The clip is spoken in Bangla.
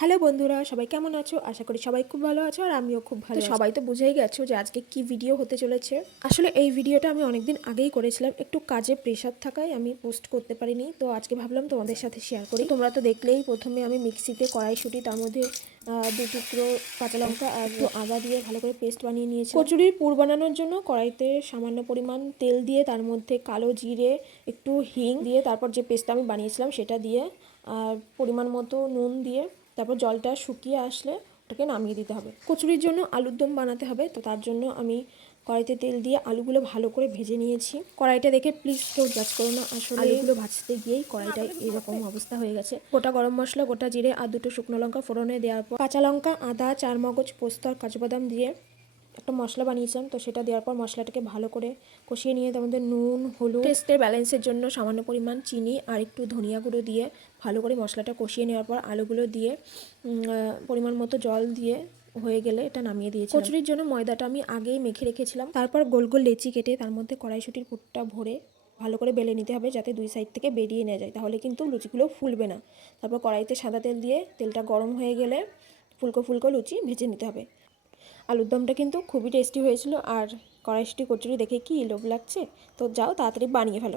হ্যালো বন্ধুরা, সবাই কেমন আছো? আশা করি সবাই খুব ভালো আছো আর আমিও খুব ভালো আছি। সবাই তো বুঝেই গেছো যে আজকে কি ভিডিও হতে চলেছে। আসলে এই ভিডিওটা আমি অনেকদিন আগেই করেছিলাম, একটু কাজে প্রেশার থাকায় আমি পোস্ট করতে পারিনি। তো আজকে ভাবলাম তোমাদের সাথে শেয়ার করি। তোমরা তো দেখলেই, প্রথমে আমি মিক্সিতে কড়াইশুঁটি, তার মধ্যে 2 টুকরো কাঁচা লঙ্কা আর একটু আদা দিয়ে ভালো করে পেস্ট বানিয়ে নিয়েছি। কচুরির পুর বানানোর জন্য কড়াইতে সামান্য পরিমাণ তেল দিয়ে তার মধ্যে কালো জিরে, একটু হিং দিয়ে, তারপর যে পেস্টটা আমি বানিয়েছিলাম সেটা দিয়ে, আর পরিমাণ মতো নুন দিয়ে, তারপর জলটা শুকিয়ে আসলে ওটাকে নামিয়ে দিতে হবে। কচুরির জন্য আলুর দম বানাতে হবে, তো তার জন্য আমি কড়াইতে তেল দিয়ে আলুগুলো ভালো করে ভেজে নিয়েছি। কড়াইটা দেখে প্লিজ কেউ জাজ করো না, আসলে আলুগুলো ভাজতে গিয়েই কড়াইটায় এরকম অবস্থা হয়ে গেছে। গোটা গরম মশলা, গোটা জিরে আর 2টো শুকনো লঙ্কা ফোড়নে দেওয়ার পর কাঁচা লঙ্কা, আদা, চারমগজ, পোস্ত আর কাজু বাদাম দিয়ে একটা মশলা বানিয়েছিলাম। তো সেটা দেওয়ার পর মশলাটাকে ভালো করে কষিয়ে নিয়ে তার মধ্যে নুন, হলুদ, টেস্টের ব্যালেন্সের জন্য সামান্য পরিমাণ চিনি আর একটু ধনিয়া গুঁড়ো দিয়ে ভালো করে মশলাটা কষিয়ে নেওয়ার পর আলুগুলো দিয়ে পরিমাণ মতো জল দিয়ে হয়ে গেলে এটা নামিয়ে দিয়েছি। কচুরির জন্য ময়দাটা আমি আগেই মেখে রেখেছিলাম। তারপর গোল গোল লেচি কেটে তার মধ্যে কড়াইশুঁটির পুরটা ভরে ভালো করে বেলে নিতে হবে, যাতে দুই সাইড থেকে বেরিয়ে না যায়, তাহলে কিন্তু লুচিগুলো ফুলবে না। তারপর কড়াইতে সাদা তেল দিয়ে তেলটা গরম হয়ে গেলে ফুলকো ফুলকো লুচি ভেজে নিতে হবে। আলুর দমটা কিন্তু খুবই টেস্টি হয়েছিল, আর কড়াইশুঁটি কচুরি দেখে কি লোভ লাগছে। তো যাও তাড়াতাড়ি বানিয়ে ফেলো।